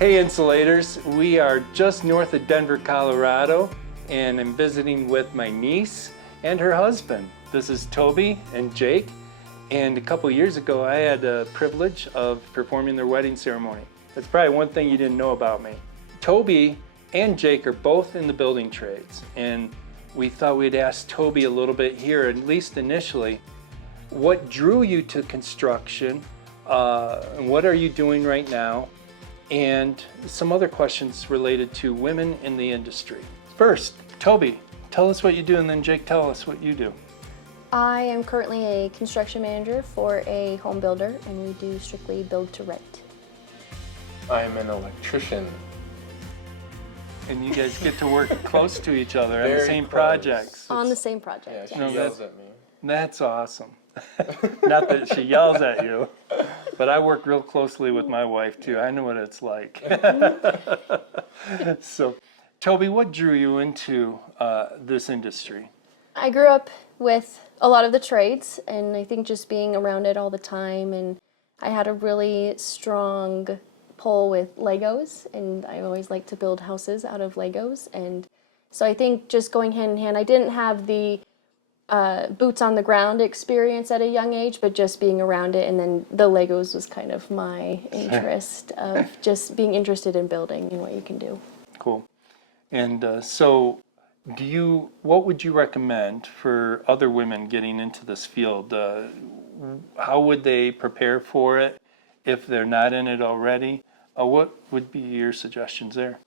Hey Insulators, we are just north of Denver, Colorado, and I'm visiting with my niece and her husband. This is Toby and Jake, and a couple years ago I had the privilege of performing their wedding ceremony. That's probably one thing you didn't know about me. Toby and Jake are both in the building trades, and we thought we'd ask Toby a little bit here, at least initially, what drew you to construction, and what are you doing right now? And some other questions related to women in the industry. First, Toby, tell us what you do, and then Jake, tell us what you do. I am currently a construction manager for a home builder, and we do strictly build to rent. I'm an electrician. And you guys get to work close to each other on the Very same close. projects. On the same project, Yeah, yes. she yells at me. That's awesome. Not that she yells at you, but I work real closely with my wife too. I know what it's like. So, Toby, what drew you into this industry? I grew up with a lot of the trades, and I think just being around it all the time, and I had a really strong pull with Legos, and I always liked to build houses out of Legos, and so I think just going hand in hand, I didn't have the boots on the ground experience at a young age, but just being around it, and then the Legos was kind of my interest of just being interested in building and what you can do. Cool. And what would you recommend for other women getting into this field? How would they prepare for it if they're not in it already? What would be your suggestions there?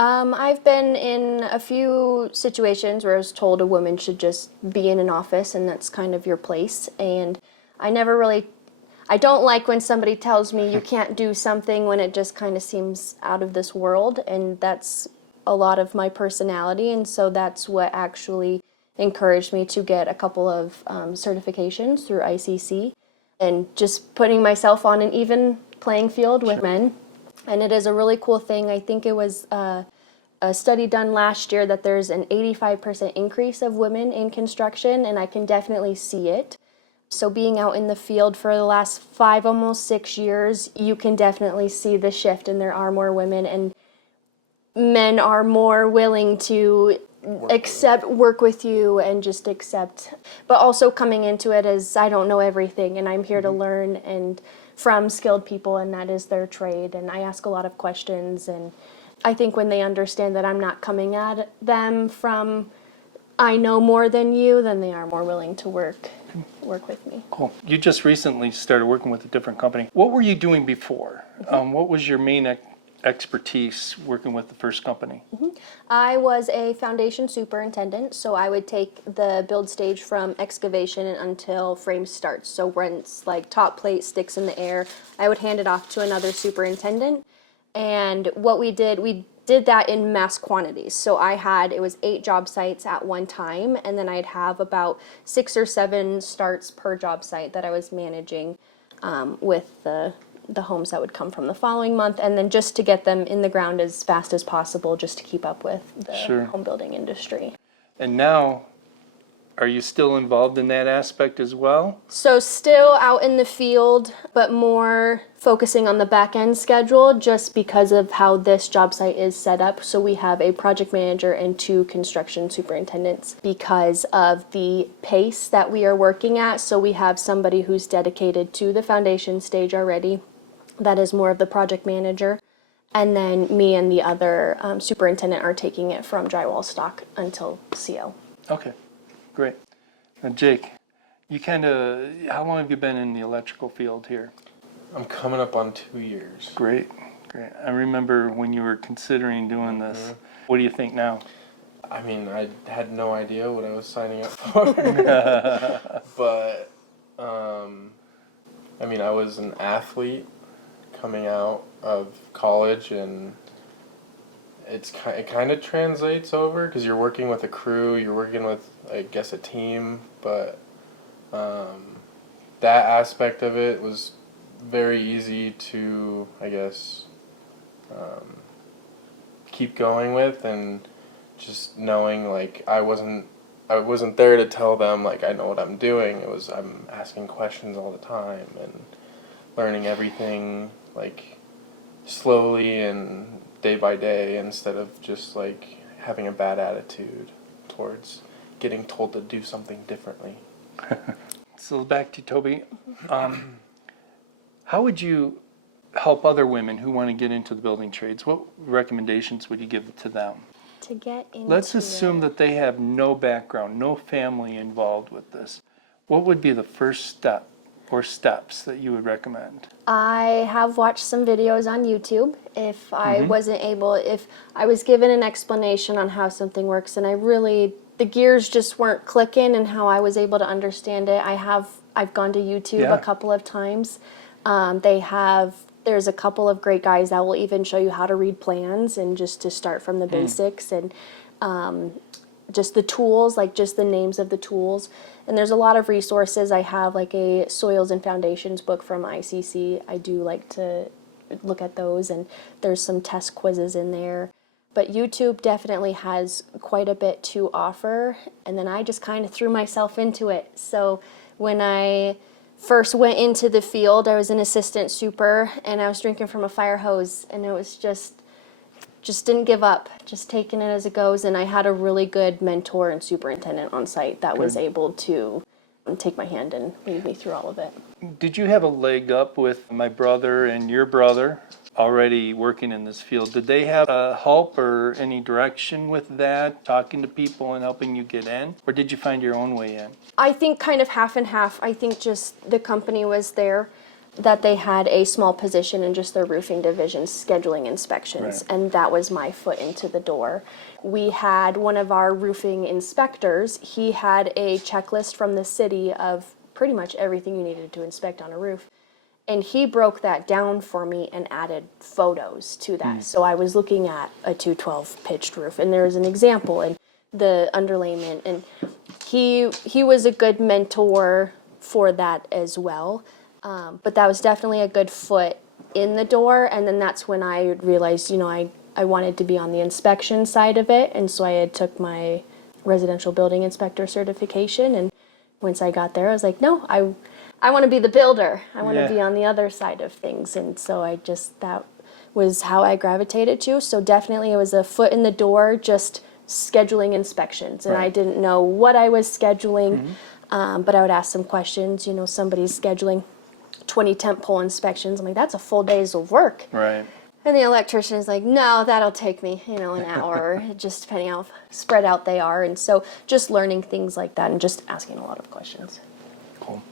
I've been in a few situations where I was told a woman should just be in an office and that's kind of your place. And I don't like when somebody tells me you can't do something when it just kind of seems out of this world. And that's a lot of my personality. And so that's what actually encouraged me to get a couple of certifications through ICC and just putting myself on an even playing field with men. And it is a really cool thing. I think it was a study done last year that there's an 85% increase of women in construction, and I can definitely see it. So being out in the field for the last 5, almost 6 years, you can definitely see the shift, and there are more women, and men are more willing to work with you and just accept. But also coming into it as I don't know everything, and I'm here to learn and from skilled people, and that is their trade, and I ask a lot of questions, and I think when they understand that I'm not coming at them from I know more than you, then they are more willing to work with me. Cool. You just recently started working with a different company. What were you doing before? What was your main expertise working with the first company? I was a foundation superintendent, so I would take the build stage from excavation until frame starts. So once like top plate sticks in the air, I would hand it off to another superintendent. And what we did that in mass quantities. So it was 8 job sites at one time, and then I'd have about 6 or 7 starts per job site that I was managing with the homes that would come from the following month, and then just to get them in the ground as fast as possible just to keep up with the home building industry. And now, are you still involved in that aspect as well? So still out in the field, but more focusing on the back end schedule just because of how this job site is set up. So we have a project manager and 2 construction superintendents because of the pace that we are working at. So we have somebody who's dedicated to the foundation stage already. That is more of the project manager. And then me and the other superintendent are taking it from drywall stock until CO. Okay, great. Now, Jake, how long have you been in the electrical field here? I'm coming up on 2 years. Great. I remember when you were considering doing this. What do you think now? I mean, I had no idea what I was signing up for. But, I mean, I was an athlete coming out of college, and it kind of translates over because you're working with a crew, you're working with, I guess, a team, but that aspect of it was very easy to, I guess, keep going with, and just knowing like I wasn't there to tell them like I know what I'm doing. I'm asking questions all the time and learning everything like slowly and day by day instead of just like having a bad attitude towards getting told to do something differently. So back to Toby. How would you help other women who want to get into the building trades? What recommendations would you give to them? To get into Let's assume it. that they have no background, no family involved with this. What would be the first step or steps that you would recommend? I have watched some videos on YouTube. If I Mm-hmm. wasn't able, if I was given an explanation on how something works and the gears just weren't clicking and how I was able to understand it, I've gone to YouTube Yeah. a couple of times. There's a couple of great guys that will even show you how to read plans and just to start from the basics and just the tools, like just the names of the tools. And there's a lot of resources. I have like a Soils and Foundations book from ICC. I do like to look at those, and there's some test quizzes in there. But YouTube definitely has quite a bit to offer, and then I just kind of threw myself into it. So when I first went into the field, I was an assistant super, and I was drinking from a fire hose, and it was just didn't give up, just taking it as it goes. And I had a really good mentor and superintendent on site that was Good. able to take my hand and lead me through all of it. Did you have a leg up with my brother and your brother already working in this field? Did they have help or any direction with that, talking to people and helping you get in? Or did you find your own way in? I think kind of half and half. I think just the company was there, that they had a small position in just their roofing division scheduling inspections, Right. and that was my foot into the door. We had one of our roofing inspectors, he had a checklist from the city of pretty much everything you needed to inspect on a roof. And he broke that down for me and added photos to that. So I was looking at a 212 pitched roof, and there was an example and the underlayment, and he was a good mentor for that as well. But that was definitely a good foot in the door, and then that's when I realized, I wanted to be on the inspection side of it, and so I had took my residential building inspector certification, and once I got there, I was like, no, I want to be the builder. I want Yeah. to be on the other side of things, and so that was how I gravitated to. So definitely it was a foot in the door, just scheduling inspections, and I Right. didn't know what I was scheduling, but I would ask some questions. Somebody's scheduling 20 temp pole inspections. I'm like, that's a full day's of work. Right. And the electrician is like, no, that'll take me, an hour, just depending how spread out they are. And so just learning things like that and just asking a lot of questions. Cool.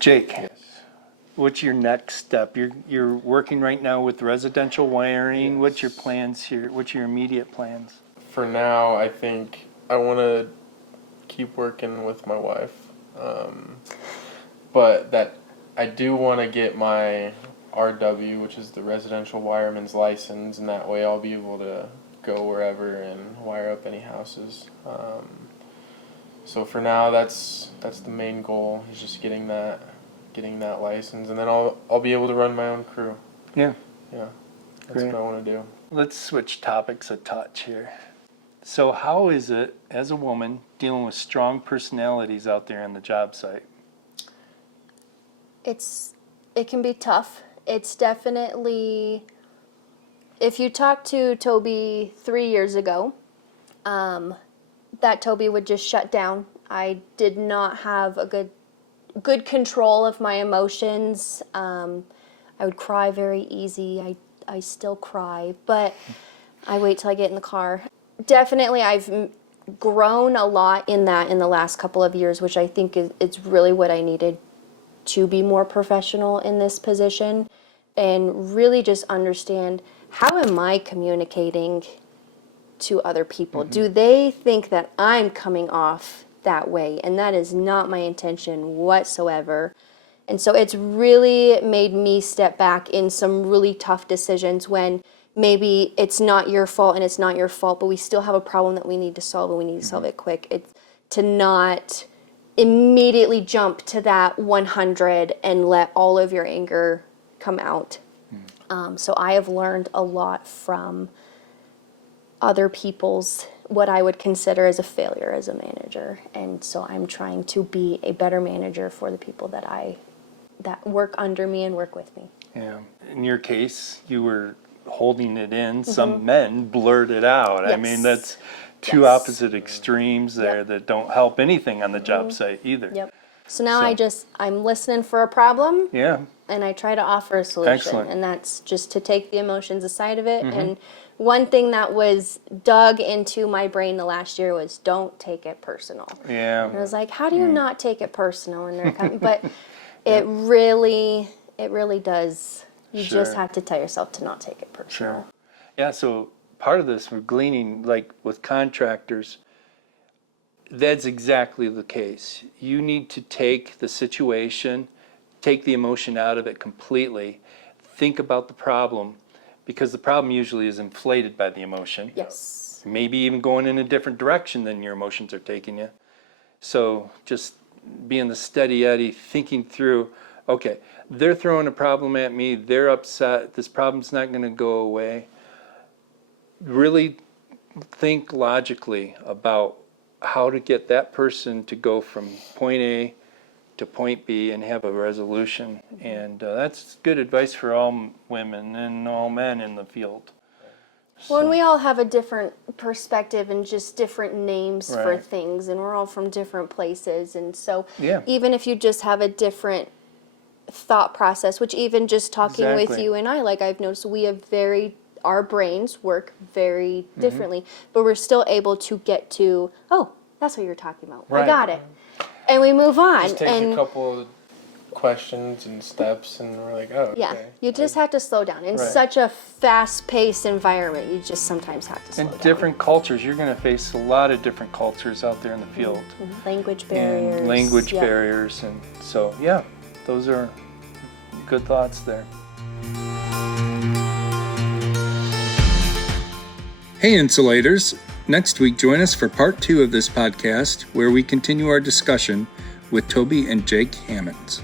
Jake, Yes. what's your next step? You're working right now with residential wiring. Yes. What's your plans here? What's your immediate plans? For now, I think I want to keep working with my wife, but that I do want to get my RW, which is the residential wireman's license, and that way I'll be able to go wherever and wire up any houses. So for now, that's the main goal, is just getting that license, and then I'll be able to run my own crew. Yeah. Yeah, that's Great. what I want to do. Let's switch topics a touch here. So how is it, as a woman, dealing with strong personalities out there on the job site? It can be tough. It's definitely, if you talk to Toby 3 years ago, that Toby would just shut down. I did not have a good control of my emotions. I would cry very easy. I still cry, but I wait till I get in the car. Definitely, I've grown a lot in the last couple of years, which I think it's really what I needed to be more professional in this position, and really just understand, how am I communicating to other people? Do they think that I'm coming off that way? And that is not my intention whatsoever. And so it's really made me step back in some really tough decisions when maybe it's not your fault and it's not your fault, but we still have a problem that we need to solve and we need to solve it quick. It's to not immediately jump to that 100 and let all of your anger come out. So I have learned a lot from other people's, what I would consider as a failure as a manager. And so I'm trying to be a better manager for the people that work under me and work with me. Yeah. In your case, you were holding it in. Some men blurt it out. I mean, Yes. that's two Yes. opposite extremes there that don't help anything on the job site either. Yep. So now So- I'm listening for a problem Yeah. and I try to offer a solution. Excellent. And that's just to take the emotions aside of it. And one thing that was dug into my brain the last year was don't take it personal. Yeah. And I was like, how do you not take it personal? And they're coming, but it really does. You just Sure. have to tell yourself to not take it personal. Sure. Yeah, so part of this we're gleaning, like with contractors, that's exactly the case. You need to take the situation, take the emotion out of it completely, think about the problem, because the problem usually is inflated by the emotion. Yes. Maybe even going in a different direction than your emotions are taking you. So just being the steady Eddie, thinking through, okay, they're throwing a problem at me, they're upset, this problem's not going to go away. Really think logically about how to get that person to go from point A to point B and have a resolution. And that's good advice for all women and all men in the field. Well, and we all have a different perspective and just different names for Right. things, and we're all from different places. And so, Yeah. even if you just have a different thought process, which even just talking with Exactly. you and I, like I've noticed, our brains work very Mm-hmm. differently, but we're still able to get to, oh, that's what you're talking about. I Right. got it. And we move on. Just takes and a couple of questions and steps, and we're like, oh, yeah, okay. you just have to slow down. In Right. such a fast-paced environment, you just sometimes have to slow And down. different cultures, you're going to face a lot of different cultures out there in the field. Language barriers. And language Yep. barriers. And so, yeah, those are good thoughts there. Hey, Insulators. Next week, join us for part 2 of this podcast, where we continue our discussion with Toby and Jake Hammonds.